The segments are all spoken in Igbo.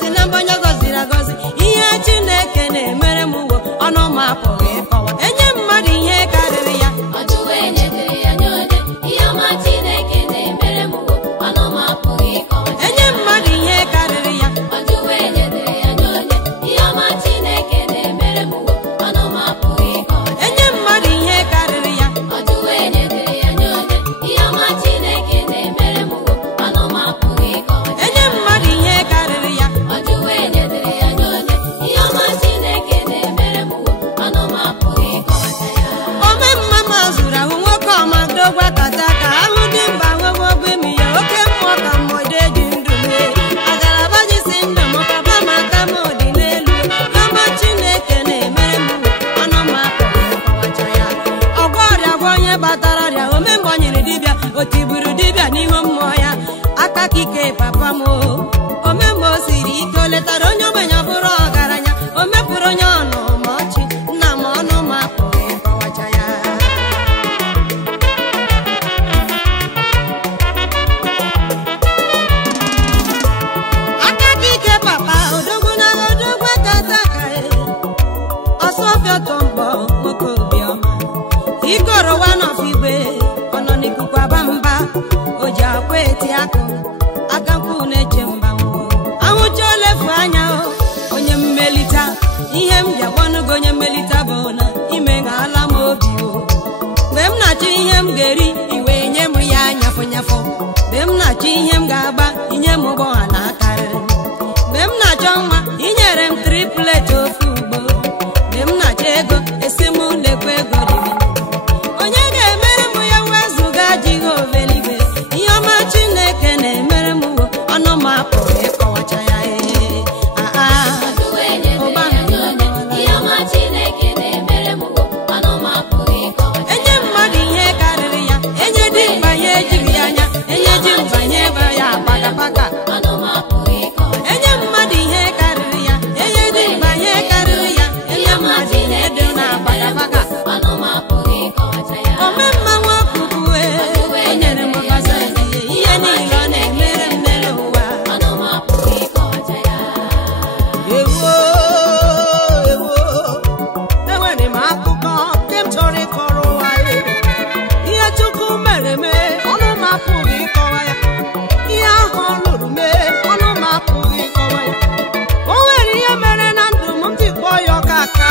si na mbonye goziri agozi ihe Chineke na-emere m uwo ọnụ m apụghị ịkọwa enye mmadụ ihe karịrị ya ọjụwa enyedere ya nye onye ihe ọma Chineke na-emere m uwo ọnụ m apụghị ịkọwa enye mmadụ ihe karịrị ya ọjụwa enyedere ya nye onye ihe ọma Chineke na-emere m uwo ọnụ m apụghị ịkọwa enye mmadụ ihe karịrị ya ọjụwa enyedere ya nye onye ihe ọma Chineke na-emere m uwo ọnụ m apụghị ịkọwa enye mmadụ ihe karịrị ya ọjụwa enyedere ya nye onye ihe ọma Chineke na-emere m uwo ọnụ m apụghị ịkọwata ya ome mma ma zuru ahụ nwoke ọma dogwa kata ka ahụ dị mba nwewogbe imi ya oke mmụọ ka mmụde dị ndụ mee agalaba ji si ndụ m kaba maka m dị n'elu ọma Chineke na-emere m ọnụ m apụghị ịkọwacha ya ọgwọ ọrịa gwa onye batara ọrịa ome mgbe ọ nyere dibịa o tiburu dibịa n'ihu mmụọ ya aka ka ike papa m ome mgbe o siri ike o letara onye ogbenye bụrụ ọgaranya o mepụrụ onye ọnụ ma ọchị nna m ọnụ m apụghị ịkọwacha ya aka ka ike papa odogwu na odogwu kata ka ọsọfịa tọmkpọ nwoke obiọma ikorowa n'ọfigwe ọ nọ n'ikuku aba mba o ji akwa eti akụ aka mkpu na-eche mba ahụcha olefu anya onye mmelite ihe m bịagwanugo onye mmelite bụ na ime ga-ala m obi mgbe m na-achọ ihe m ga-eri iwe nye m ya nyafụ nyafụ mgbe m na-achọ ihe m ga-agba inye m ụgbọ ha na-akarịrị mgbe m na-achọ nwa inyere m triplet ofu ugbo mgbe m na-achọ ego esi m lekwa ego riri onye ga-emere m ya wezụga jighị oveligwe ihe ọma Chineke na-emere m ọnụ m apụghị ịkọwacha ya ọjụwa enyedere ya nye onye ihe ọma Chineke na-emere m uwo ọnụ m apụghị ịkọwata enye mmadụ ihe karịrị ya enye dị mkpa ya ejighị ya anya enye ji mbanye ebe ya akpagapaka ọnụ m apụghị ịkọwata enye mmadụ ihe karịrị ya enye dị mkpa ihe karịrị ya enye mmadụ ihe dị na-akpagapaka ọnụ m apụghị ịkọwata ya ome mma nwakuku o nyere m ọbaza ihe niile ọ na-emere m n'elu ụwa ọnụ m apụghị ịkọwata ya ewo enwere m akụkọ nke m chọrọ ịkọrọ ụwa ihe Chukwu mere mee ọnụ m apụghị ịkọwa ya ihe ahụ ọ lụrụ mee ọnụ m apụghị ịkọwa ya o nwere ihe mere na ndụ m ndị kpọọ ya ọka aka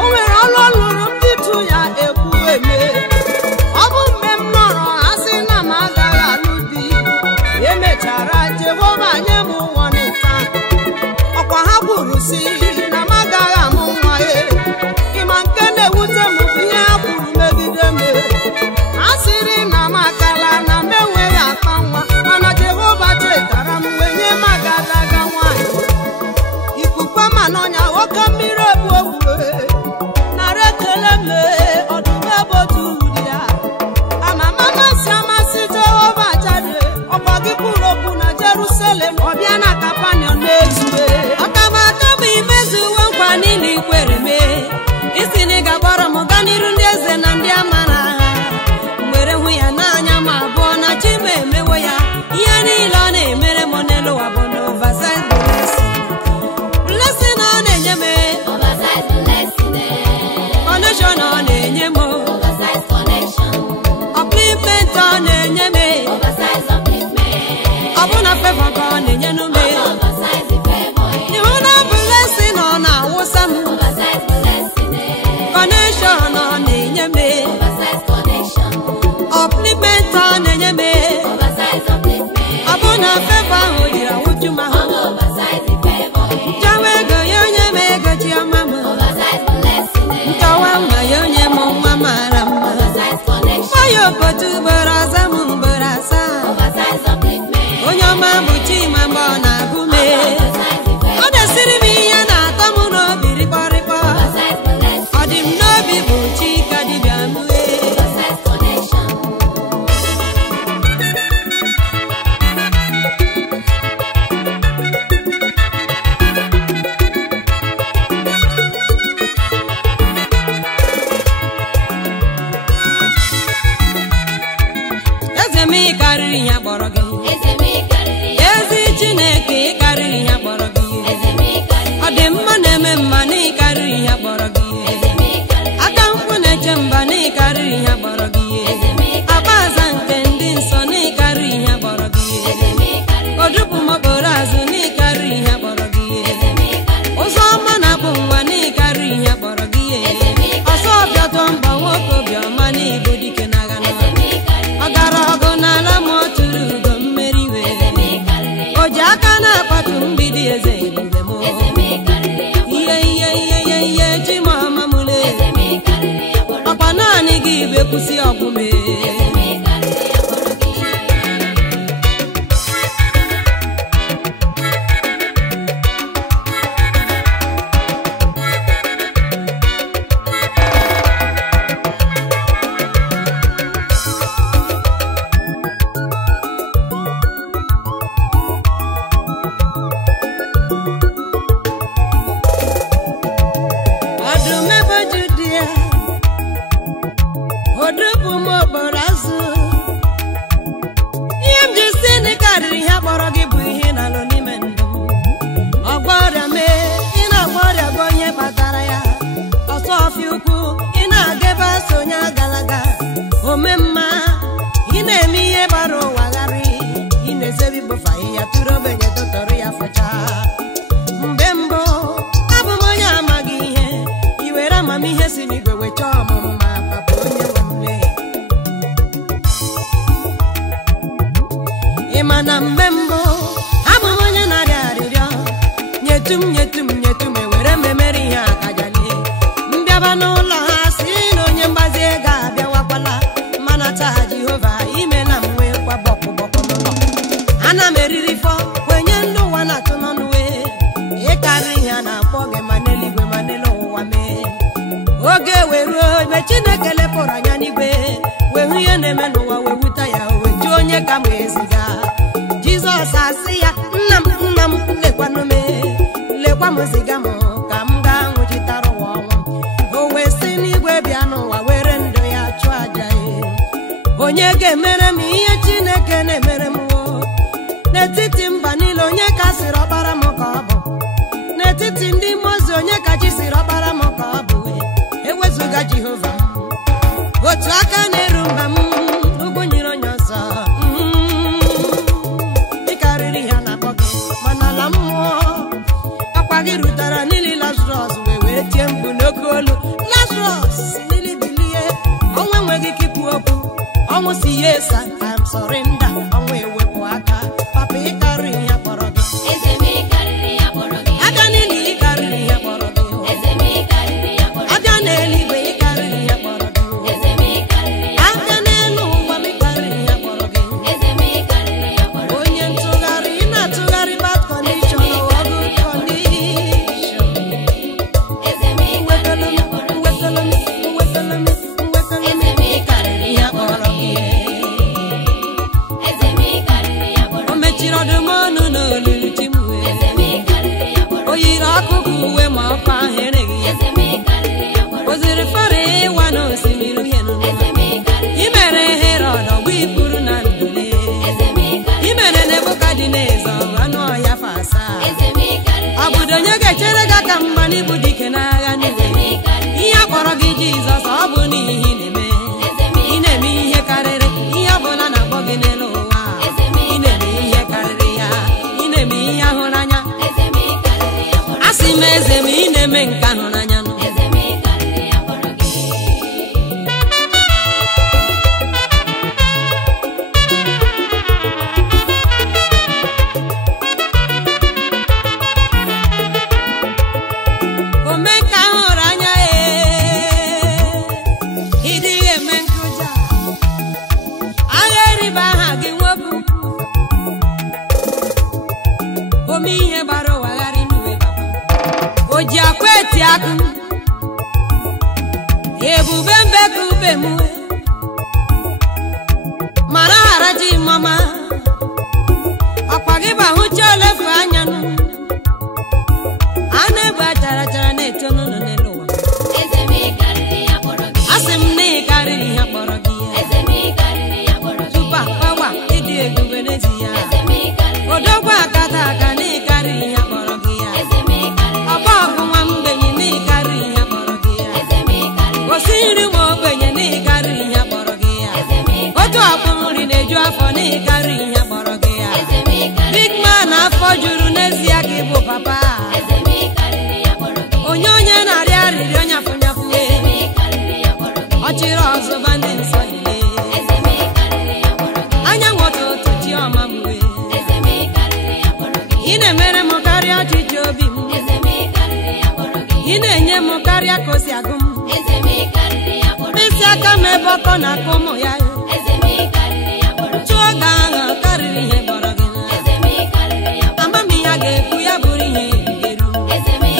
o nwere ọrụ ọ lụrụ ndị tụ ya ekwu eme ọ bụ mgbe m nọrọ asị na m agaghị alụ di emechara Jehova nye m ụwa n'ịta ọkwa ha kwuru si na m agaghị amụ nwa ịma nke na-ewute m bụ ihe ha kwuru megide m ha sịrị na m akala na m enweghị akpa nwa mana Jehova chetara m wee nye m agadaga nwaanyị ikuku ama n'ọnya oke mmiri ebu ogwue nara ekele m ọdụm ebe otu uri ya ama m amasị Jehova jade ọkwa gị kwuru okwu na Jerusalem ọbịa na Kapanọm na-ezue ọkamaka bụ imezuwe nkwa niile ikwere mee isi na ị ga-agbara m gaa n'iru ndị eze na ndị ama na agha mgbere hụ ya n'anya ma abụọ na chi m emewo ya ihe niile ọ na-emere m n'elu ụwa bụ na oversize blessing ọ na-enye m kwụsị ọgwụ mee. Imana mbembo abụ onye na-arịa arịrịọ nyetum ewere mmemeri ihe akajali mbịaba n'ụlọ ha si na onye mgbazi ego abịawakwala mana taa Jehova imela m nwee kwa bọkụ n'ụlọ ana m eriri fọ kwenye ndị ụwa na-atụ n'ọnụ wee ịkarị ihe a na-akpọ gị ma n'eluigwe ma n'elu ụwa mee oge weruo ebe Chineke lepụrụ anya n'igwe wee hụ ihe na-eme n'ụwa wee wuta ya wee jụọ onye ka m eziga Jizọs asị ya nna m lekwanụ m lekwa m ziga m ka m gaa nwụchitara ụwa ọnwụ o wee si n'igwe bịa n'ụwa were ndụ ya chụọ aja onye ga-emere m ihe Chineke na-emere m n'etiti mba niile onye ka sịrị ọkpara m ka ọ bụ n'etiti ndị mmụọ onye ka chi sịrị ọkpara m ka ọ bụ ewezuga Jehova otu aka na-eru mba m ugwu nyere onye ọzọ ịkarịrị ya na-akpọ gị mana ala mmụọ akwa gị rutara n'ili Lazarus wee tie mkpu n'oke olu Lazarus n'ili bilie ọnwụ enweghị ike ikwu okwu ọnwụ si yes I'm surrender ọnwụ ewepụ aka papa ịkarị ya kpọrọ gị Eze m ịkarịrị ya kpọrọ gị aga n'ili ịkarịrị ya kpọrọ gị Eze m ịkarịrị ya kpọrọ gị aga n'eluigwe ịkarịrị ya kpọrọ gị Eze m ịkarịrị ya aga n'elu ụwa m ịkarịrị ya kpọrọ gị Eze m ịkarịrị ya kpọrọ gị onye ntụgharị ị na-atụgharị bad condition or good condition Eze m ịkarịrị ya kpọrọ gị wetala m Eze m ịkarịrị ya kpọrọ gị Eze m ịkarịrị ya kpọrọ o mechiri ọdụm ọnụ n'olulu chi m Eze m ịkarịrị ya kpọrọ o yiri ọkụkụ uwe ma ọkwa ahụ ereghị ya Eze m ịkarịrị ya kpọrọ o ziri fara ịwa n'osimiri uhie n'ụwa Eze m ịkarịrị i mere Herọd ọgba ikpuru na ndule Eze m ịkarịrị i mere Nebukadneza anụ ọhịa fasa Eze m ịkarịrị obodo onye ga-echere gị aka mgba n'ịbụ dike n'agha Eze m niile ịkarịrị ihe akpọrọ gị Jizọs ọ bụ n'ihi na-eme Eze m ị na-eme ihe karịrị ihe ọbụla na-akpọ gị n'elu ụwa Eze m ị na-eme ihe karịrị ya ị na-eme ihe ahụranya Eze m ịkarịrị ya kpọrọ a sị m eze m ị na-eme nke ahụranya nụ Eze m ịkarịrị ya kpọrọ gị ome nke ahụrụ anya ịdịghị eme nkụja agha eribe aha gị nwoke ome ihe gbara ụwa ghara inuwe o ji akwa eti akụ ebube mbe ka ube m mara ghara ji mama ọkwa gị bụ ahụchi olefu anya nụ a na-ebu achara achara na-eto n'ụlọ n'elu ụwa Eze m ịkarịrị ya kpọrọ gị a sị m na ị karịrị ya kpọrọ gị ya Eze m ịkarịrị ya kpọrọ gị tupu akpawa ịdị ebube n'ezi ya Eze m ịkarịrị odogwu akata aka na ị karịrị ya kpọrọ gị ya Eze m ịkarịrị ọgba ọgụ nwa mgbenye na ị karịrị ya kpọrọ gị ya Eze m ịkarịrị osi nri ma ogbenye na ị karịrị ya kpọrọ gị ya Eze m ịkarịrị otu ọkpụ nri na-eju afọ na ị karịrị ya kpọrọ gị ya Eze m ịkarịrị big man afọ juru n'ezie ka ị bụ papa Eze m ịkarịrị ya kpọrọ gị onye na-arịọ arịrịọ nyafụnyafụ Eze m ịkarịrị ya kpọrọ gị ọchịrị ọzọba ndị nsọ niile Eze m ịkarịrị ya kpọrọ gị anyanwụ ụtụtụ chi ọma m wee Eze m ịkarịrị ya kpọrọ gị ị na-emere m karịa ọchịchị obi m Eze m ịkarịrị ya kpọrọ gị ị na-enye m karịa ka o si agụ m Eze m ịkarịrị ya kpọrọ gị mkpịsị aka m ebe ọ ọkọ na akụmụ ya chụọ ga aha karịrị ihe gbọrọ gị amami ya ga-ekwu ya bụrụ ihe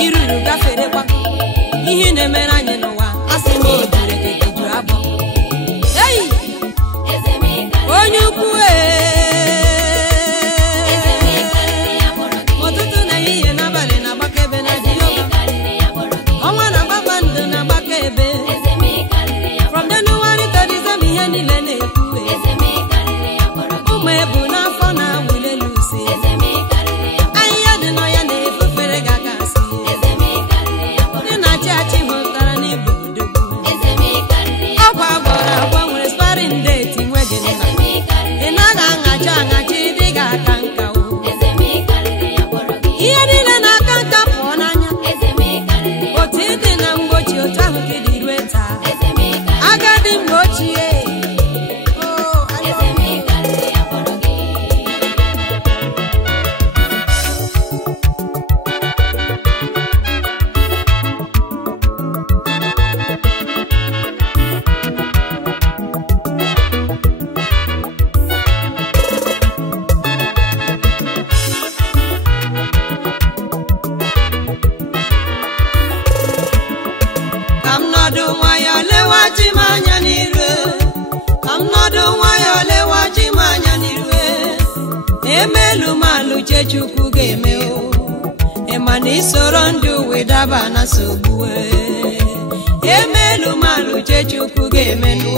iruru gaferekwa ihe na-emere anyị n'ụwa asị m odere ga-eju abụọ onye ukwu ụtụtụ na ehihie n'abalị na-agbaka ebe na Jehova ọnwa na kpakpando na-agbaka ebe from January to December ihe niile na-ekwu ụmụ ebu n'afọ na-awụli elu usi ahịhịa dị n'ọya na-efefere gị aka asị ndị na-achị achị hụtara n'ibu odogwu ọgwa gbọrọ agwa nwere sparing date nwe gị nna ị naghị aṅachi aṅachi dị gị aka nka ihe niile na-aka nka pụọ n'anya otu ịdị na mgbochi otu ahụ ka dị rue taa agadi mgbe ochie emelu malụ Chukwu ga-eme o ịmana isoro ndị uwe daba na nsogbu emelu malụ Chukwu ga-eme n'o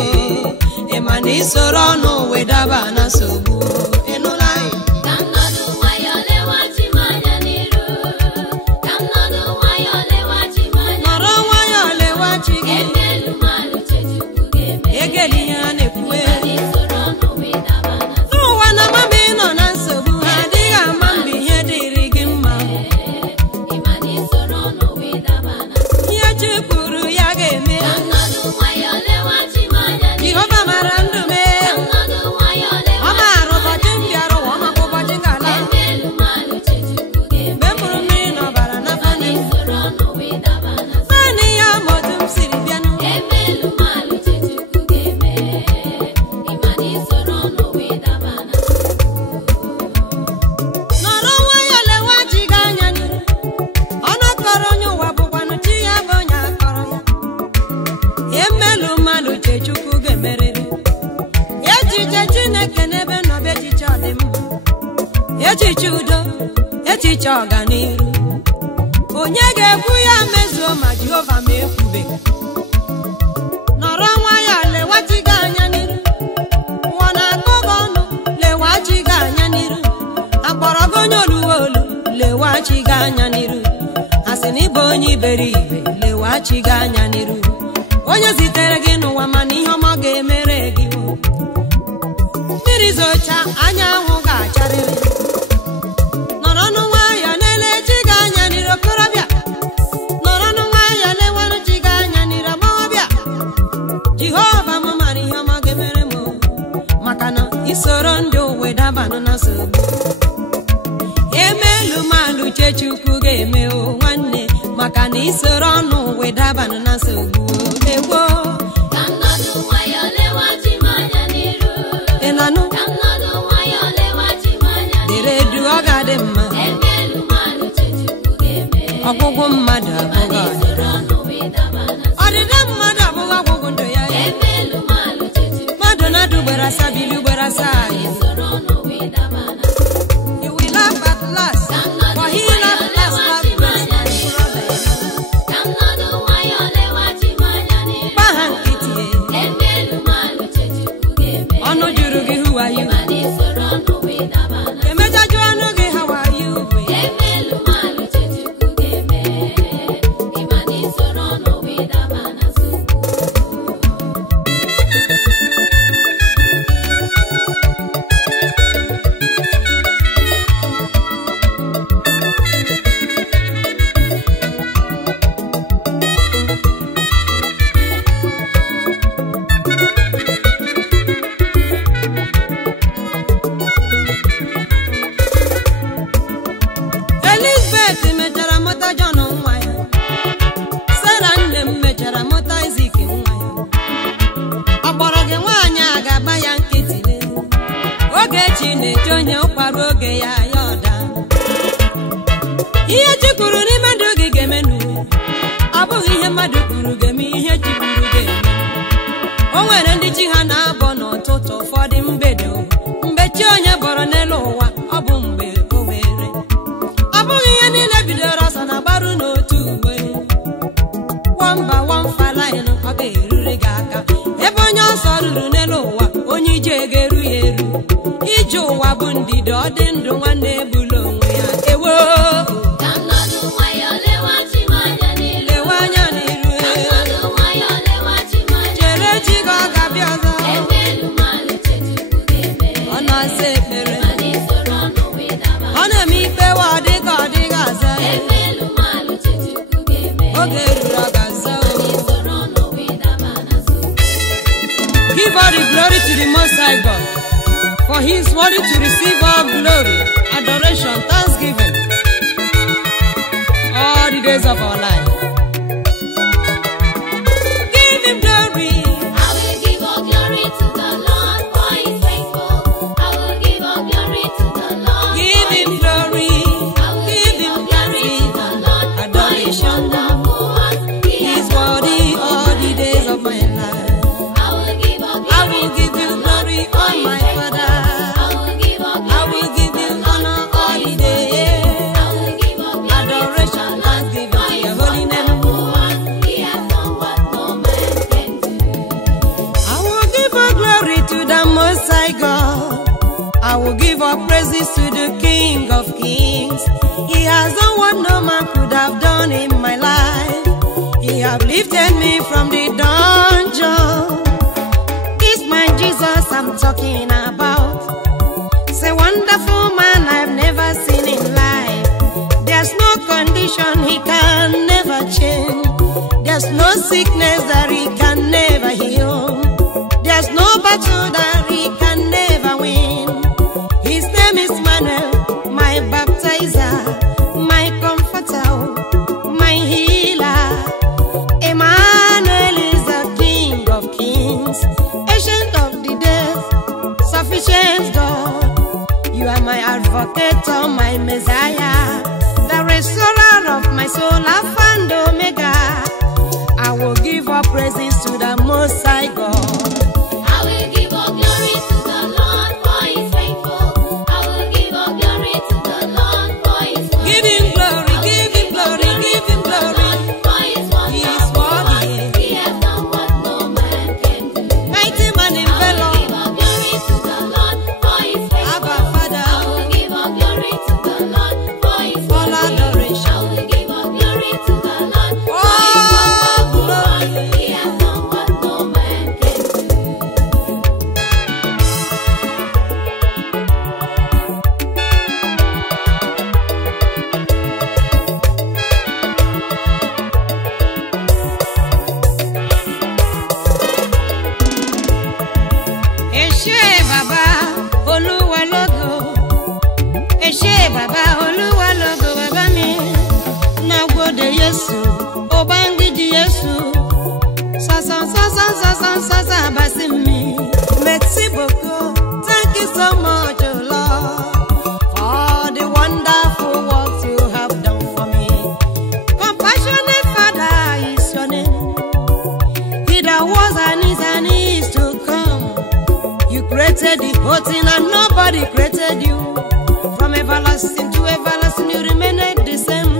ịmana isoro ọnụ uwe daba na nsogbu ịnụla anyị nọrọ nwayọ lewachi gị egeli ihe a na-ekwue n'ụwa na mama ị nọ na nsogbu ha adịghị ama mgbe ihe dịrị gị mma ihe Chi kwuru ya ga-eme Jehova mara ndụ mee ọ maara ụbọchị m bịara ụwa ọ makwa ụbọchị ga-ala mgbe m bụrụ mmiri n'ọbara n'afọ naanị ya ma otu m siri bịanụ nọrọ nwayọ lewe chi gị anya n'iru ọnụ kọrọ onye ụwa bụkwanụ chi ya bụ onye akọrọ ya emelu mmadụ Chukwu ga-emerịrị echiche Chineke n'ebe nọbe echiche ọdịmma echiche udo echiche ọganiru onye ga-ekwu ya mezuo ma Jehova ma ekwubeghị nọrọ nwayọ lewe chi gị anya n'iru ụwa na-akọ gị ọnụ lewe chi gị anya n'iru akpọrọ gị onye oluwe olu lewe chi gị anya n'iru asị na ịbụ onye iberibe lewe chi gị anya n'iru onye zitere gị n'ụwa mana ihe ọma ga-emere gị mmiri zocha anyanwụ ga-acharịrị nọrọ ọnụ nwayọ na-ele chi gị anya n'iru okorobịa nọrọ ọnụ nwayọ lewanụ chi gị anya n'iru agbọghọbịa Jehova m mara ihe ọma ga-emere m maka na isoro ndị uwe dabanụ na nsogbu emelu malụ Chukwu ga-eme o nwanne maka na isoro ọnụ uwe dabanụ na nsogbu egwo ịnanụ dere du ọ ga-adị mma ọgwụgwụ mmadụ abụghị ọdịda mmadụ abụghị ọgwụgwụ ndụ ya mmadụ na-adụ ugboro asaa bili ugboro asaa you will laugh at last for he laughed last gbaha nkịtị ọnụ juru gị who are you emejaju ọnụ gị how are you chi na-eji onye ụkwara oge ya ya ọda. Ihe chi kwuru n'ime ndụ gị ga-emenu, ọ bụghị ihe mmadụ kwuru ga-eme, ihe chi kwuru ga-eme. O nwere ndị chi ha na-abọ n'ụtụtụ, ụfọdụ mgbede, mgbe chi onye bọrọ n'elu ụwa ọ bụ mgbe o were. Ọ bụghị ihe niile bidoro ọsọ na gbarụ n'otu uwe. Nwamba nwamfalaịnụ ọ ga-eruri gị aka. Ebe onye ọsọ ruru n'elu ụwa, onye ije ga-eru ya eru. Ije ụwa bụ ndidi, ọ dị ndụ nwanne ebula onwe ya. Ewo lewe anya n'iru, chere chi gị ọ ga-abịa ọzọ. Ọ na-asa ekpere, ọ na-eme ikpe wa ọ dịghị aza. Oge ruru ọ ga-aza. Give all the glory to the Most High God, for He is worthy to receive all glory, adoration, thanksgiving, all the days of our life. Give Him glory. I will give all glory to the Lord, for He is faithful. I will give all glory to the Lord. Give Him glory. Give Him glory. Adoration. He is worthy all the days of my life. I will give you glory, oh my Father. I will give you honor all the days. Adoration, thanksgiving to your holy name. I will give all glory to the Most High God. I will give all praises to the King of Kings. He has done what no man could have done in my life. He has lifted me from the dungeon. This my Jesus I'm talking about. Say wonderful man I've never seen in life. There's no condition He can never change. There's no sickness that He can never heal. There's no battle that He can never win. His name is Manuel, my baptizer, my comforter, my healer. Emmanuel is the King of Kings, Ancient of the days, sufficient God. You are my advocate, oh my Messiah, the restorer of my soul, Alpha and Omega. I will give all praises to the Most High God. I will give all glory to the Lord, for He is faithful. I will give all glory to the Lord, for He is Give Him glory, give Him glory, give Him glory. for He is He is worthy. He has done what no man can do. Mighty man in I will valor, give all glory to the Lord, for He is faithful. Abba Father. I will give all glory to the Lord, for He is All adoration. I will give all glory to the Lord, for He is All glory. He has done what no man can do. Eshe Baba Olúwa lógo, Eshe Baba Olúwa lógo, Baba mi. Nagode Yesu, Obangiji Yesu. Sa basimi. Merci beaucoup. Thank you so much, oh Lord, for the wonderful works you have done for me. Compassionate Father is your name. He that was and is to come. You created the whole thing and nobody created you. From everlasting to everlasting you remained the same.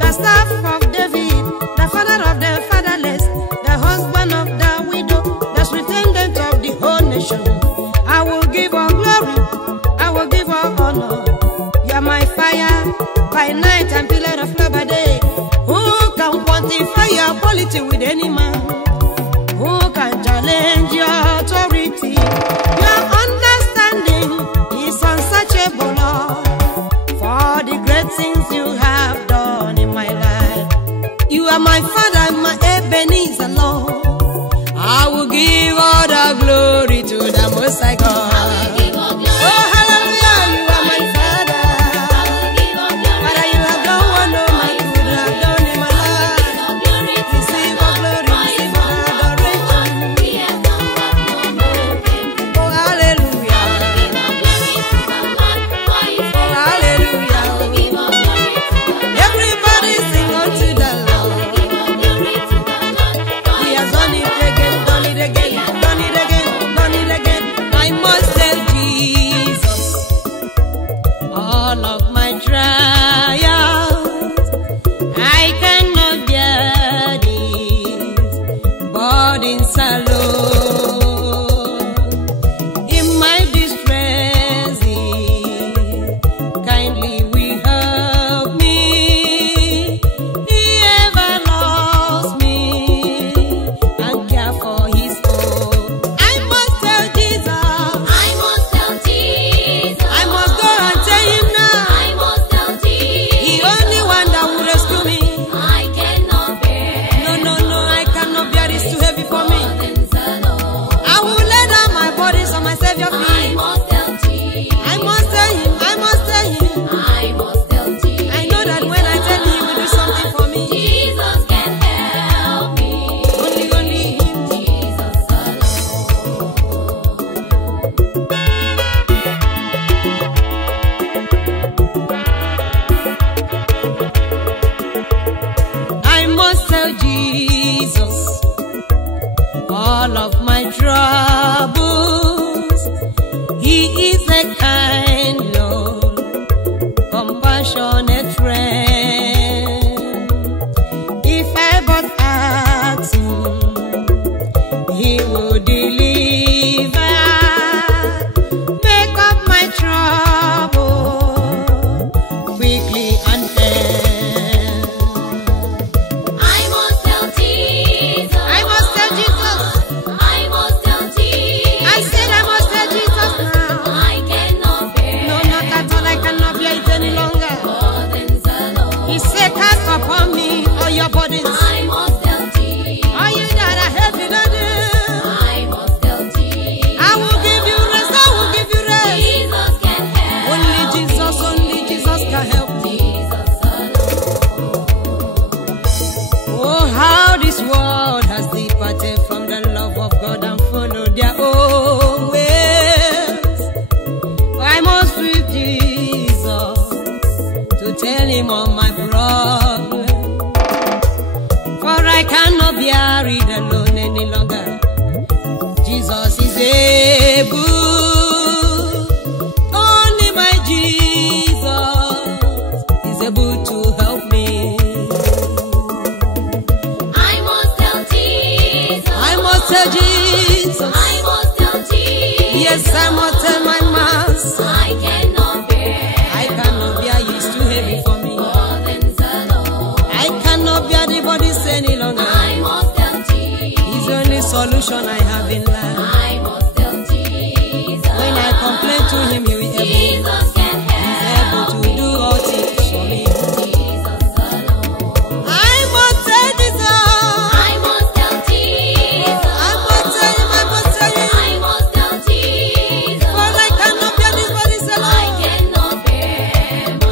The staff of David, the father of the fatherless, the husband of the widow, the superintendent of the whole nation. I will give all glory, I will give all honor. You are my fire by night and pillar of fire by day. Who can quantify your quality with any man? Who can challenge your authority? Your understanding is unsearchable, Lord, for the great things you have done in my life. You are my Father, my Ebenezer, Lord. I will give all the glory to the Most High God. I will give all glory. Oh, hallelujah, you are my Father. I will give all glory. Father, you have done what no man could have done in my life. Receive all glory, receive all adoration. He has done what no man can do. Oh, hallelujah. I will give all glory to I cannot bear these burdens alone. In my distress, kindly will help me. He ever loves me and care for his own. I must tell Jesus. I must tell Jesus. I must go and tell him now. I must tell Jesus. He only one that will rescue me. I cannot bear. No, I cannot bear. It's too heavy for me. Burdens alone. I will lay down my bodies on my Savior's I feet. must tell Jesus. I must tell him. I must tell him. I must tell Jesus. I know that when I tell him, he will do something for me. Jesus can help me. Only him. Jesus alone. I must tell Jesus all of my troubles. He is a kind Lord, compassionate friend. If I but ask him, he will deliver. Make up my trouble quickly and fair. I must tell Jesus. I must tell Jesus. I must tell Jesus. I said I must tell Jesus now. I cannot bear. No, not at all. I cannot bear it any longer. Burdens alone. He said, cast upon me all your burdens. I must tell Jesus. All you that are heavy laden, I must tell Jesus. I will give you rest. I will give you rest. Jesus can help. Only Jesus can help me. Jesus alone. Oh, how this world has departed from the love of God and followed their own ways. I must with Jesus to tell him all my problem. For I cannot bear it alone any longer. Jesus is able. Only my Jesus is able to help me. I must tell Jesus. I must tell Jesus. I must tell Jesus. Yes, I must tell my master. I cannot bear. I cannot bear it, it's too heavy for me. Burdens alone. I cannot bear the bodies any longer. I must tell Jesus. It's the only solution I have in life. I must tell Jesus. When I complain to him, he will able. Jesus can He's able help. to do all things for me. Jesus alone. I must tell Jesus. I must tell Jesus. I must tell him, I must tell him. I must tell Jesus. For I cannot bear these bodies I alone. cannot bear.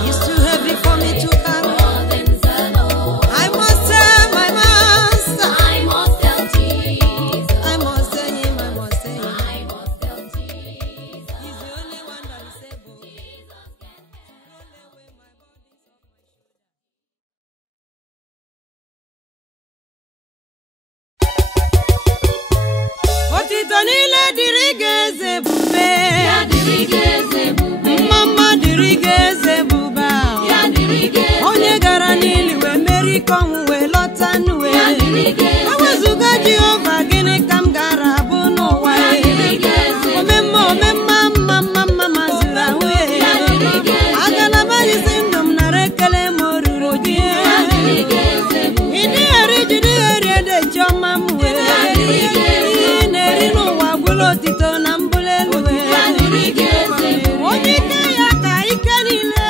It's too heavy for me to carry. Burdens alone. I must tell my master. I must tell Jesus. I must tell him, I must tell him. I must tell Jesus. He's the only one that is able. Otito niile dịrị gị Eze Ebube. Ya dịrị gị Eze Ebube. Mama dịrị gị Eze Ebube. Ya dịrị gị Eze. Onye gara n'ili wee meri ike ọnwụ wee lọta n'uwe. Ya dịrị gị Eze. Ewezụga Jehova, gịnị ka m gara abụ n'ụwa? Ya dịrị gị Eze. Omemma mma mazuru ahụ ya. Ya dịrị gị Eze. Agala m isi ndụ m nara ekele ma o ruru gị. Ya dịrị gị Eze Ebube. Ịdị eri jide eri ede chiọma m wee. Ihe na-eri n'ụwa gwụrụ otito na mbụlụ elu wee. Ya dịrị gị Eze Ebube. Onye ike ya ka ike niile.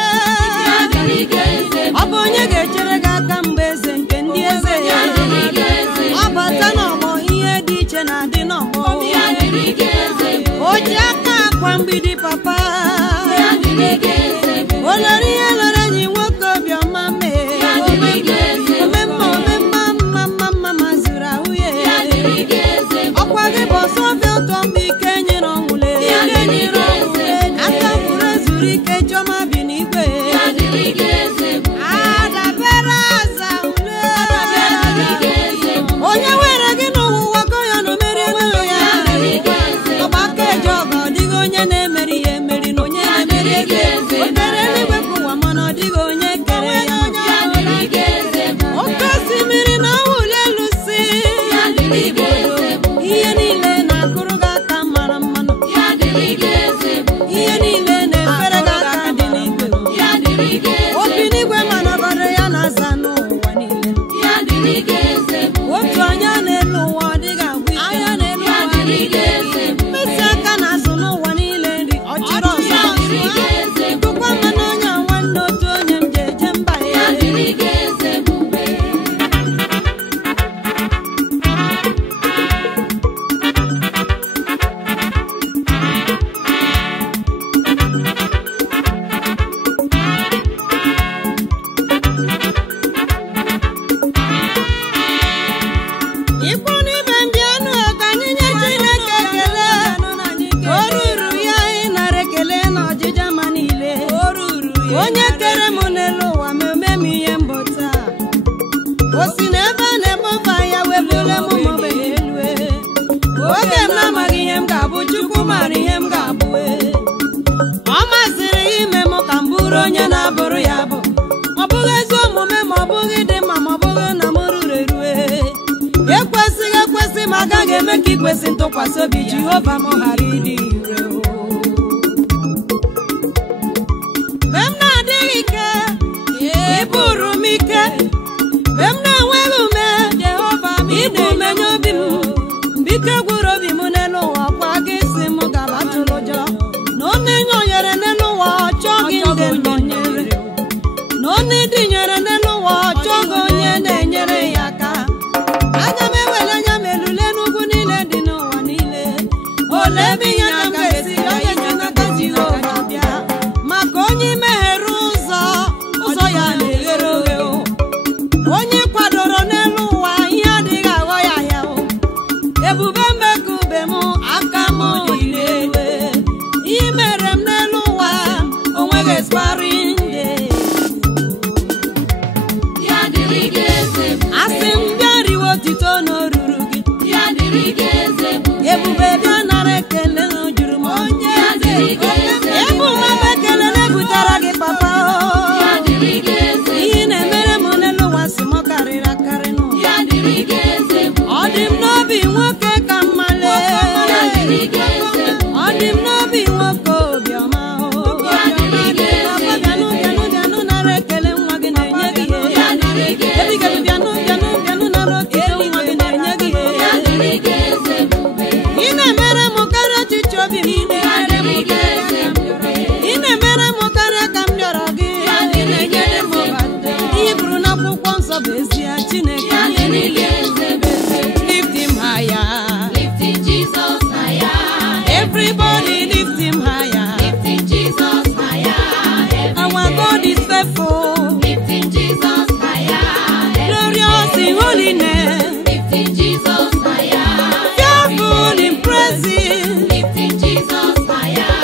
Ya dịrị gị Eze Ebube. Ọ bụ onye ga-echere gị aka mgbe eze nke ndị eze ya. Ya dịrị gị Eze Ebube. Ọ bata n'ọgbọ, ihe dị iche na-adị n'ọgbọ. Ya dịrị gị Eze Ebube. O ji aka akwa mgbidi papa. Ya dịrị gị Eze Ebube. O lere ihe lere enyi nwoke obiọma mee. Ya dịrị gị Eze Ebube. Omemma mma zuru ahụ ya. Ya dịrị gị Eze Ebube. Ọkwa gị bụ ọsọ ofe ụtọ mgbe ike nyere ọnwụle. Ya dịrị gị Eze Ebube. Aka mkpụrụ ezuru ike chiọma bi n'igwe. Ya dịrị gị Eze Ebube. Adabere aza ule. Ya dịrị gị Eze Ebube. Onye were gị n'ụwa gọ ya na o merie ego ya. Ya dịrị gị Eze Ebube. Ọgba aka eje ọgọ, ọ dịghị onye na-emeri ya emeri na onye na-emeri ego. O tere eluigwe ka ụwa mana dịrị gị eze ebube. Otu anya n'elu ụwa ọ dịghị agwụ ike. Ya dịrị gị eze ebube. Mkpịsị aka na-azụ n'ụwa niile nri ọchịrị ọzọ. Ya dịrị gị eze ebube. Bụkwa mmanụ onye nwanne otu onye m ji eje mba ya. Ya dịrị gị eze ebube. Ikwu n'ime ndị anụ ka anyị nye Chineke ekele. O ruru ya ịnara ekele na ọjịja ma niile. Onye kere m n'elu ụwa ma ome m ihe mbụ taa. O si n'ebe a na-ekpofa ya wee bulie m maọbụ elu. Oge m na-amaghị ihe m ga-abụ, Chukwu mara ihe m ga-abụ. Ọ masịrị ya ime m ka m bụrụ onye na-abụrụ ya abụ. Ọ bụghị ezi omume ma ọ bụghị dị mma ma ọ bụghị na m ruru erue. Ekwesịghị ekwesị ma agaghị eme ka ikwesị ntụkwasị obi Jehova m ghara ịdị ire. Mgbe m na-adịghị ike, ị bụrụ m ike. Mgbe m na-enweghị ume, Jehova m ịbụ umenye obi m. Mgbe ike gwụrụ obi m n'elu ụwa, kwa gị si m gaba atụrụ ụjọ. Na onye nyonyere n'elu ụwa ọ chọghị ndị nọnyere. Na onye dịnyere n'elu ụwa ọ chọghị onye na-enyere ya aka. Aga m ewele anya m elule n'ugwu niile dị n'ụwa niile. Ole ebe ihe aka m ga-esi n'aka Jehova bịa. Maka onye meghere ụzọ ya na-eghere oghe. Onye kwadoro n'elu ụwa ihe adịghị aghọ ya ya. Ebube mmekube m aka m dị n'elu. Ihe mere m n'elu ụwa o nweghị expiring date. Ya dịrị gị eze ebube. Asị m bịa riwe otito n'oruru gị. Ya dịrị gị eze ebube. Ebube bịa nara ekele na juru m onye Ya dịrị gị eze ebube. ebu mama ekele na-ebutara gị papa. Ya dịrị gị eze ebube. Ihe na-emere m n'elu ụwa si m karịrị akarị nụ. Ya dịrị gị eze ebube. Ọ dị m n'obi nwoke ka mma lee. Ya dịrị gị eze ebube. Ọ dị m n'obi nwoke obiọma. Ya dịrị gị eze Papa bịanụ bịanụ bịanụ nara ekele nwa gị na-enye gị ihe. Ya dịrị gị eze Ebighị ebi bịanụ bịanụ bịanụ nara otito nwa gị na-enye gị ihe. Ya dịrị gị eze ebube. Ị na-emere m karịa echiche obi m. Ya dịrị gị eze ebube. Ị na-emere m karịa ka m rịọrọ gị. Ya dịrị gị Na-enyere m eze ụba. ebube. Ihe bụrụ n'akwụkwọ nsọ bụ ezie Chineke. Ya dịrị gị eze ebube. Lift him higher. Lifting Jesus higher. Everybody lift him higher. Lifting Jesus higher. Our God is faithful, Lifting Jesus higher. glorious in holiness, Lifting Jesus higher. fearful in praises, Lifting Jesus higher.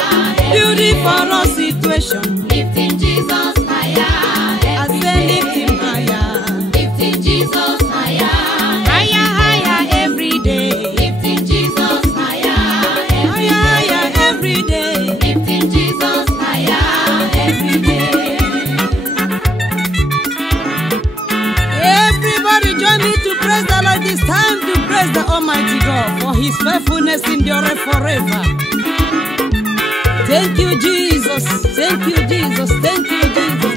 beauty for all situations. Lifting Jesus higher. I say lift him higher. Lifting Jesus higher. Higher, higher every day. Lifting Jesus higher. Higher, higher every day. Lifting Jesus higher. Every day. Everybody join me to praise the Lord. It's time to praise the Almighty God, for his faithfulness endureth forever. Thank you, Jesus. Thank you, Jesus. Thank you, Jesus.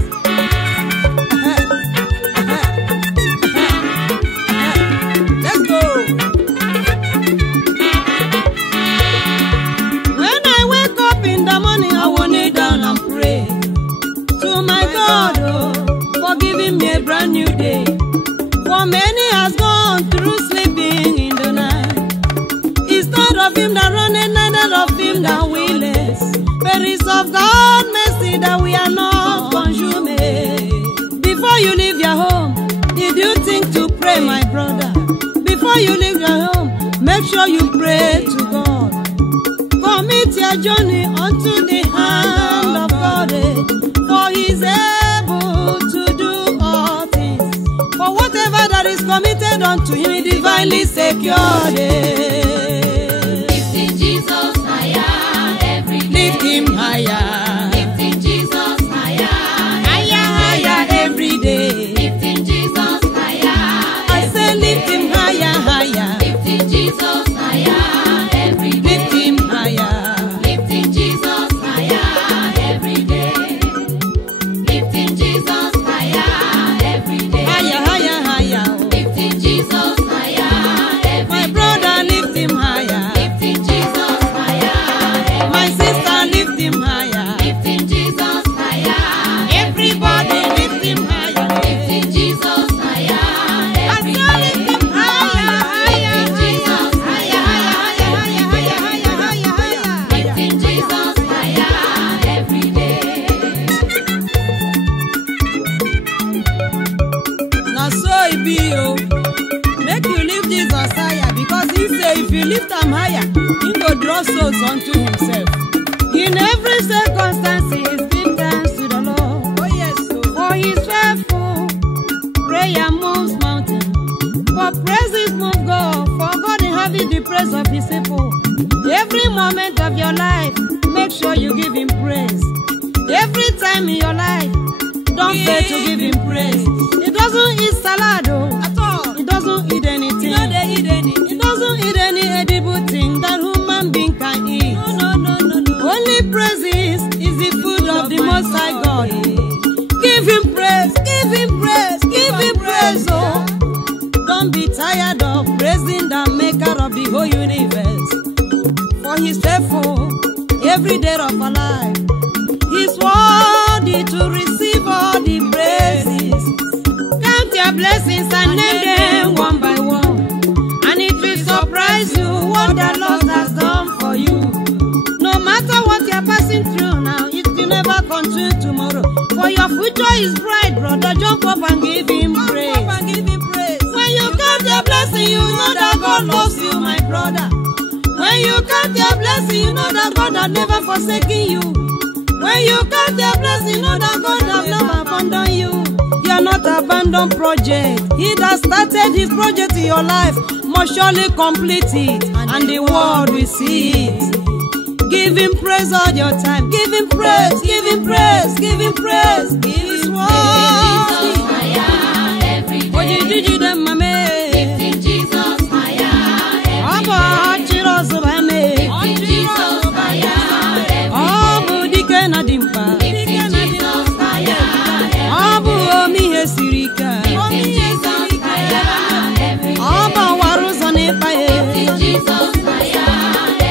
Let's go. When I wake up in the morning, I will kneel down and pray to my God, for giving me a brand new day. For many has gone through sleeping in the night. It's not of him that runneth, neither of him that willeth, but it's of God mercy that we are not consumed. Before you leave your home, did you think to pray, my brother? Before you leave your home, make sure you pray to God. Commit your journey unto the hand of God, for he is able to do all things. For whatever that is committed unto him, he divinely secured it. Lifting Jesus higher. Every day. Lift him higher. Lifting Jesus higher. Higher, higher every day. Lifting Jesus higher. I say lift him higher, higher. Lifting Jesus higher. Every day. Lift him higher. Lifting Jesus higher. Every day. Lifting Jesus higher. Every day. Higher, higher, higher. Lifting if you lift him higher, he will draw souls unto himself. In every circumstance, give thanks to the Lord. Oh yes, so. For he is faithful. Prayer moves mountains, for praises move God. For God inhabits the praise of his people. Every moment of your life, make sure you give him praise. Every time in your life, don't fail to give him praise. He doesn't eat salad At all. He doesn't eat anything. No, they eat any. He doesn't eat any edible thing that human being can eat. No. Only praises is the food of the Most High God. Give him praise, give him praise, give him praise, oh. Don't be tired of praising the maker of the whole universe. For he's faithful every day of our life. He's worthy to receive all the praises. Count your blessings and name them one by one, and it will surprise you what the Lord has done for you. No matter what you're passing through now, it will never continue tomorrow. For your future is bright, brother. Jump up and give him praise. Jump up and give him praise. When you count your blessing, you know that God loves you, my brother. When you count your blessing, you know that God has never forsaken you. When you count your blessing, you know that God has never abandoned you. You are not abandoned project. He that started his project in your life must surely complete it, and the world will see it. Give him praise all your time. Give him praise, give him praise, give him praise. Give him Jesus higher every day. Oh, you did them, mame. Lifting Jesus higher every day. Oh, Jesus, mame. Lifting Jesus higher every Oh, day. budike na dimpa. Lifting Jesus higher Oh, every day. bu omi hesirika. Lifting Jesus higher every day. Oh, ba waru zone paye. Lifting Jesus higher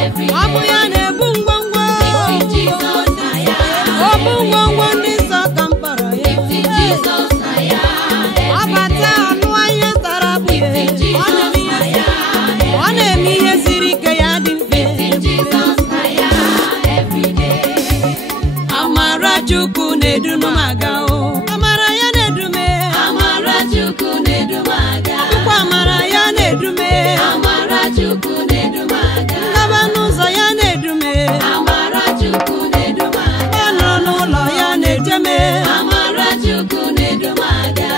every day. Oh, bu ya ne bungwangwa. Lifting Jesus higher Oh, every bungwangwa day. ni sa kampara. Lifting Jesus higher every Abata day. anu aye sarabuye. Lifting Jesus higher every Wane mi hesirika ya dimpe. Lifting Jesus higher every day. Amara Chukwu na-edumu maga o. Amara ya na-edume. Amara Chukwu na-edumaga. Akwụkwọ amara ya na-edume. Amara Chukwu na-edumaga. Ngaba n'ụzọ ya na-edume. Amara Chukwu na-edumaga. Ọ nọ n'ụlọ ya na-ejeme. Amara Chukwu na-edumaga.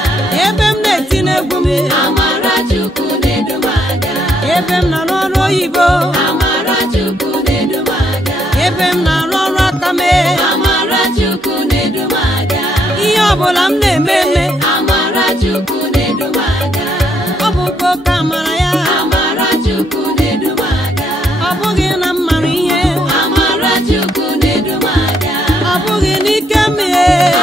Ebe m na-eti n'egwu m. Amara Chukwu na-edumaga. Ebe m nọ n'ọrụ oyibo. Amara Chukwu na-edumaga. Ebe m na-arụ ọrụ aka m. Amara Chukwu na-edumaga. Ihe ọbụla m na-eme eme. Amara Chukwu na-edumaga. Ọ bụ nke oke amara ya. Amara Chukwu na-edumaga. Ọ bụghị na m mara ihe. Amara Chukwu na-edumaga. Ọ bụghị n'ike m.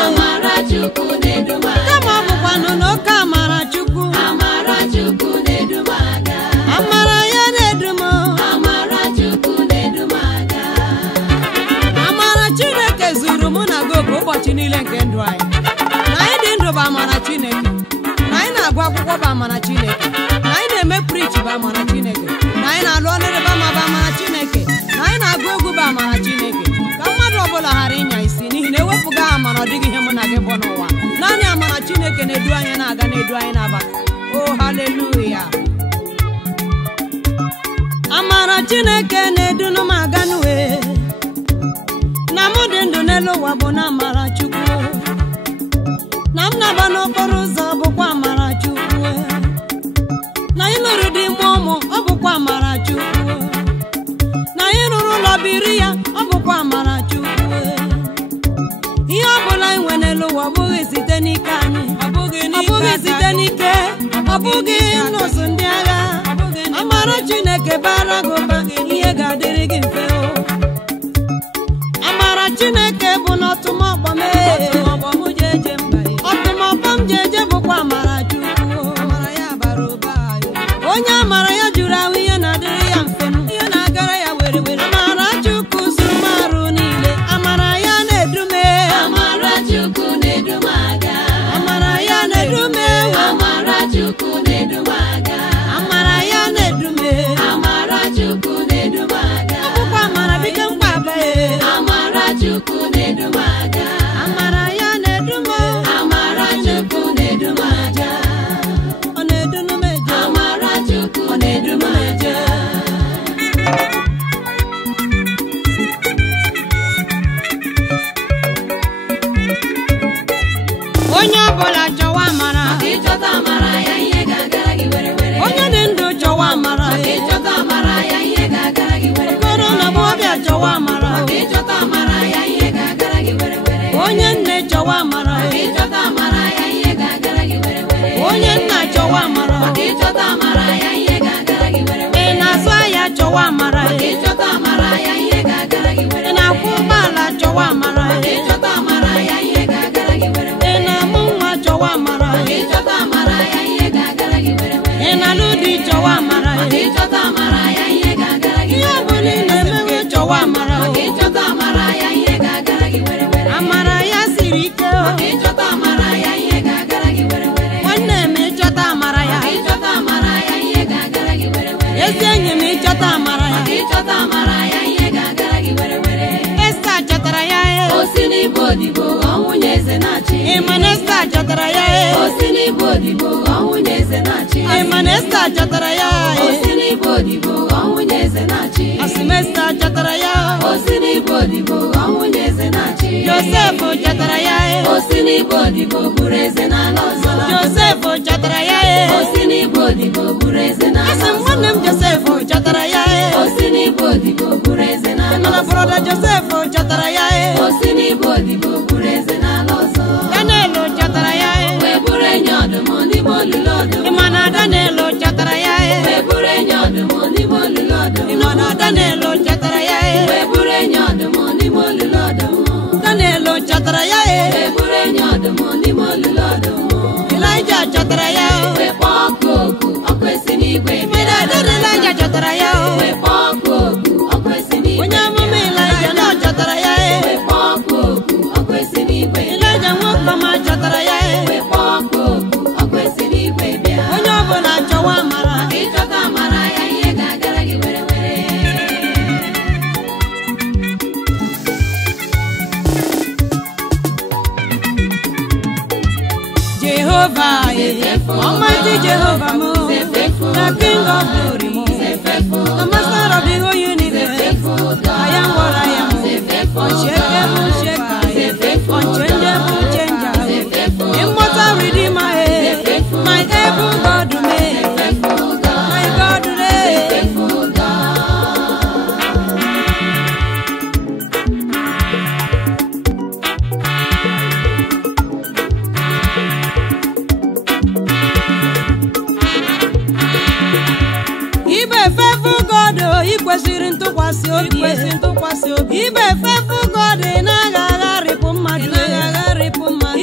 Amara Chukwu na-edumaga. Kama ọ bụkwanụ n'oke amara Chukwu. Amara Chukwu na-edumaga. Amara ya na-edum. Amara Chukwu na-edumaga. Amara Chineke zuru mụ na gị oge ụbọchị niile nke ndụ anyị. Na anyị dị ndụ bụ amara Chineke. Na anyị na-agụ akwụkwọ bụ amara Chineke. Na anyị na-eme preach bụ amara Chineke. Na anyị na-alụ ọrụ ịrịba ama bụ amara Chineke. Na anyị na-agụ egwu bụ amara Chineke. Ka mmadụ ọbụla ghara ịnya isi n'ihi na ewepụga amara ọ dịghị ihe mụ na gị bụ n'ụwa. Naanị amara Chineke na-edu anyị na-aga na-edu anyị n'abalị. Oh, haleluya. Amara Chineke na-edunu m aga n'uwe. Na mụ dị ndụ n'elu ụwa bụ na amara Chukwu. Na m na-aba n'okporo ụzọ bụkwa amara Chukwu. Na anyị lụrụ di mụọ ụmụ ọ bụkwa amara Chukwu. Na anyị rụrụ ụlọ biri ya ọ bụkwa amara Chukwu. Ihe ọ bụla anyị nwe n'elu ụwa ọ bụghị site n'ike anyị. Ọ bụghị site n'ike. Ọ bụghị nọọsụ ndị agha. Amara Chineke bara gị ụba, ihe ga-adịrị gị mfe o. Amara Chineke bụ n'ọtụmọkpọ m. Ọtụmọkpọ m ji eje bụkwa amara Chukwu. Onye amara ya juru ahụ ihe na-adịrị ya mfe. Ihe na-agara ya were were. Amara Chukwu zuru m arụ niile. Amara ya na-edume. Amara Chukwu na-edumaga. Amara ya na-edume. Amara Chukwu na-edumaga. Amara ya na-edume. Amara Chukwu na-edumaga. Ọ bụkwa amara biko mkpa abaghị. Amara Chukwu na-edumaga. Amara ya na-edume. Amara Chukwu na-edumaga. Ọ na-edunu m eje. Amara Chukwu na-edumaga. chọwa amara maka ịchọta amara ya ihe ga-agara gị were ị na-akwụ ụgbọala chọwa amara maka ịchọta amara ya ihe ga-agara gị were ị na-amụ nwa chọwa amara maka ịchọta amara ya ihe ga-agara gị were ị na-alụ di chọwa amara maka ịchọta amara ya ihe ga-agara gị ihe were ọbụla ị na-emewe chọwa amara maka ịchọta amara ya ihe ga-agara gị were amara ya siri ike maka ịchọta amara ya ihe ga-agara gị were nwanne m ịchọta amara ya maka ịchọta amara ya ihe ga-agara gị were ezi enyi m ịchọta amara ya maka ịchọta amara ya ihe ga-agara gị were Esta chọtara ya o si n'igbo odibo ọ nwunye eze na-achị ịma na Esta chọtara ya o si n'igbo odibo ọ nwunye eze na-achị ịma na Esta chọtara ya o si n'igbo odibo ọ nwunye eze na-achị asị m Esta chọtara ya o si n'igbo odibo ọ nwunye eze na-achị Josef chọtara ya o si n'igbo odibo bụrụ eze n'ala ọzọ Josef chọtara ya o si n'igbo odibo bụrụ eze n'ala asị m ọzọ nwanne m Josef chọtara ya o si n'igbo odibo bụrụ eze n'ala mana ọzọ brọda Josef chọtara ya o si n'igbo odibo bụrụ eze n'ala ọzọ Daniel chọtara ya wee bụrụ enyi ọdụm n'ime olulu ọdụm ịma na Daniel chọtara ya wee bụrụ enyi ọdụm n'ime olulu ọdụm ịma na Daniel chọtara ya wee bụrụ enyi ọdụm n'ime olulu ọdụm Daniel chọtara ya wee bụrụ enyi ọdụm n'ime olulu ọdụm Elijah chọtara ya wee kpọọ ọkụ oku ọkụ esi n'igwe mana Elijah chọtara ya wee kpọọ ọkụ oku ọkụ esi n'igwe onye amụma Elijah na chọtara ya wee kpọọ ọkụ oku ọkụ esi n'igwe Elijah nwoke ma chọtara ya wee kpọọ ọkụ oku ọkụ esi n'igwe bịa onye ọbụla chọwa amara maka ịchọta amara ya ihe ga-agara gị were Jehovah, Almighty Jehovah, the King of glory, the Master of the whole universe. I am what I am, unshakable shaker, unchangeable changer, immortal redeemer, my able God, my God, ikwesịrị ntụkwasị obi ibe faithful God na-agha agharịpụ mmadụ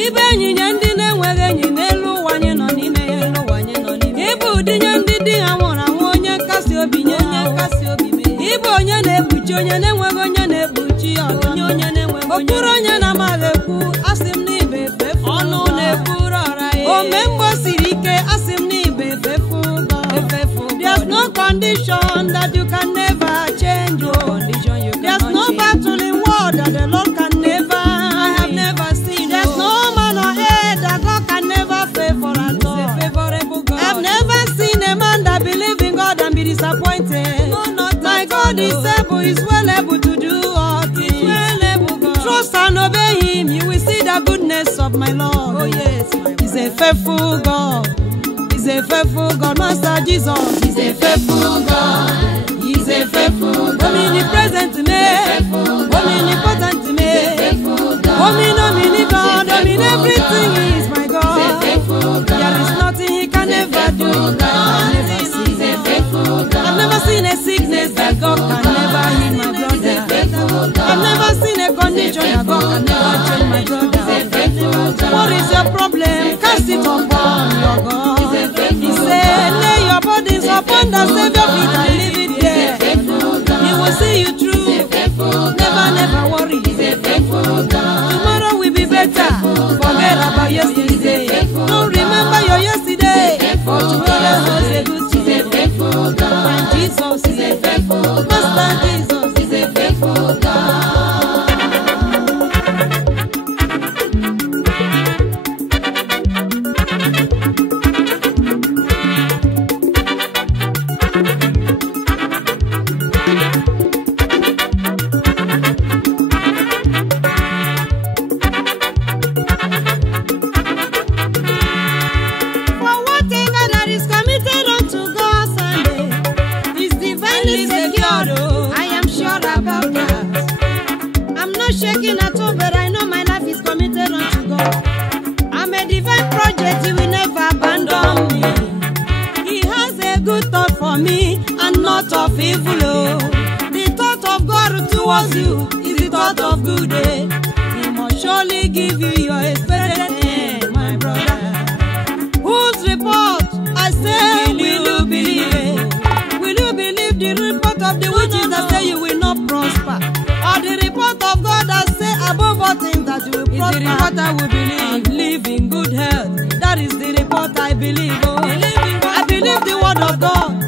ibe enyi nye ndị na-enweghị enyi n'elu ụwa anyị nọ n'ime ya ịbụ ụdịnye ndị di ha nwụrụ anwụ onye nkasi obi nye ịbụ onye na-ekpuchi onye na-enweghị onye na-ekpuchi okpuru onye na-amaghị ekwu asị m n'ibe fefu ọnụ na-ekwuru ọra ya ome mgbe siri ike asị m n'ibe fefu there's no condition that you can never change. There's no battle in war that the Lord can never. I have never seen. There's no man on earth that God can never favor at all. He's a favorable God. I've never seen a man that believes in God and be disappointed. No, not my God is able, is well able to do all things. Well able God. Trust and obey Him, you will see the goodness of my Lord. Oh yes, He's a faithful God. He's a faithful God, Master Jesus. He's a faithful God. He's a faithful God. Omnipresent to me, omnipotent to me. Omni God, everything is my God. There is nothing He can never do. I've never seen a sickness that God can never heal my brother. I've never seen a condition that God can never change my brother. What is your problem? Cast it upon your God. He said, lay your burdens upon the Savior feet and leave it there. He will see you through. Never worry. Tomorrow will be better. Forget about yesterday. Don't remember your yesterday. For tomorrow was a good day. And Jesus is a faithful God. Master Jesus is a faithful God. Shaking at all, but I know my life is committed unto God. I'm a divine project, He will never abandon me. He has a good thought for me, and thought of evil. The thought of God towards you is the thought of good. He must surely give you your expected end, my brother. Whose report I say will you believe? Will you believe the report of the witches that say you will not prosper, or the report of God that say above all things that you will prosper? Is the report I will believe and live in good health. That is the report I believe. Oh, I believe the word of God.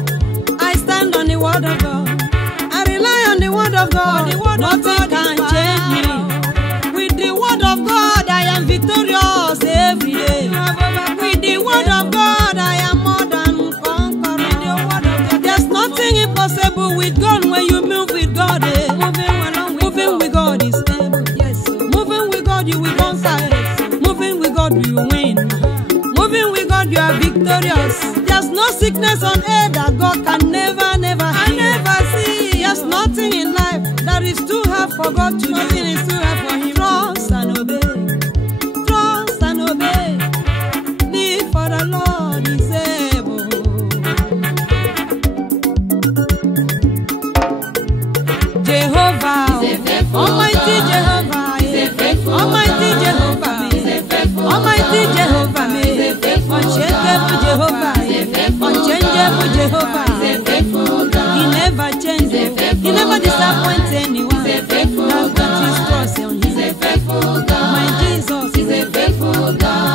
I stand on the word of God. I rely on the word of God. Nothing can change me. With the word of God, I am victorious every day. With the word of God, I am more than conqueror. There's nothing impossible with God when you move with God. Moving with God is stable. Yes. Moving with God, you will conquer. Moving with God, you will win. Moving with God, you are victorious. There's no sickness on earth that God can never see. There's nothing in life that is too hard for God to do. Nothing is too hard for Him. Trust and obey. Trust and obey. Live for the Lord is able. Jehovah, Almighty Jehovah, Almighty Jehovah, Almighty Jehovah, unshakable Jehovah, unchangeable Jehovah. He never changes. He never disappoints anyone. Now put his trust on Him. My Jesus is a faithful God.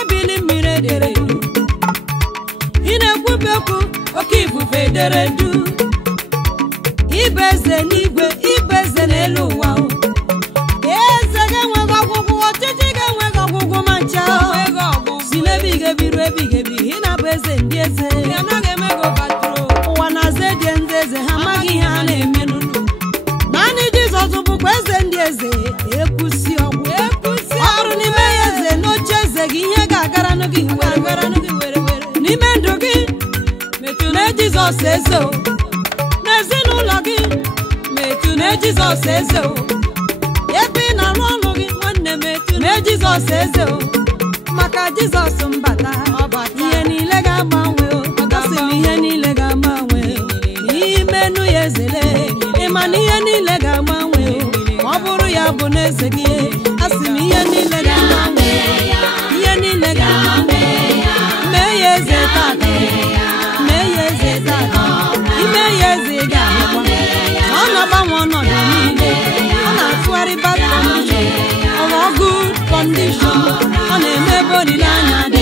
ebili mmiri edere du ị na-ekwubi okwu oke ifufe edere du ibe eze n'igwe ibe eze n'elu ụwa eze ga-enweghị ọgwụgwụ ọchịchị ga-enweghị ọgwụgwụ ma ncha si n'ebighị ebiru ebighị ebi ị na-abụ eze ndị eze ụwa na-aza eje ndị eze ha amaghị ihe ha na-eme n'ụlọ naanị Jizọs bụkwa eze ndị eze ekwusi ọgwụ ọ bụrụ n'ime ya eze n'oche eze gị ihe ga-agara gị were n'ime ndụ gị mee Jizọs eze n'ezinụlọ gị mee Jizọs eze ebe ị na-arụ ọrụ gị nwanne mee Jizọs eze maka Jizọs mbata ihe niile ga-agbanwe ọgasị m ihe niile ga-agbanwe n'ime nụ ya ezele ịma na ihe niile ga-agbanwe ọ bụrụ ya bụ n'eze gị asị m ihe niile ga-agbanwe ihe niile ga-agbanwe mee ya eze tata mee ya eze tata ime ya eze ga-ahụkwa ọ na-agbanwe ọnọdụ niile ọ na-atụgharị bad condition ọ good condition ọ na-eme ebe olileanya dị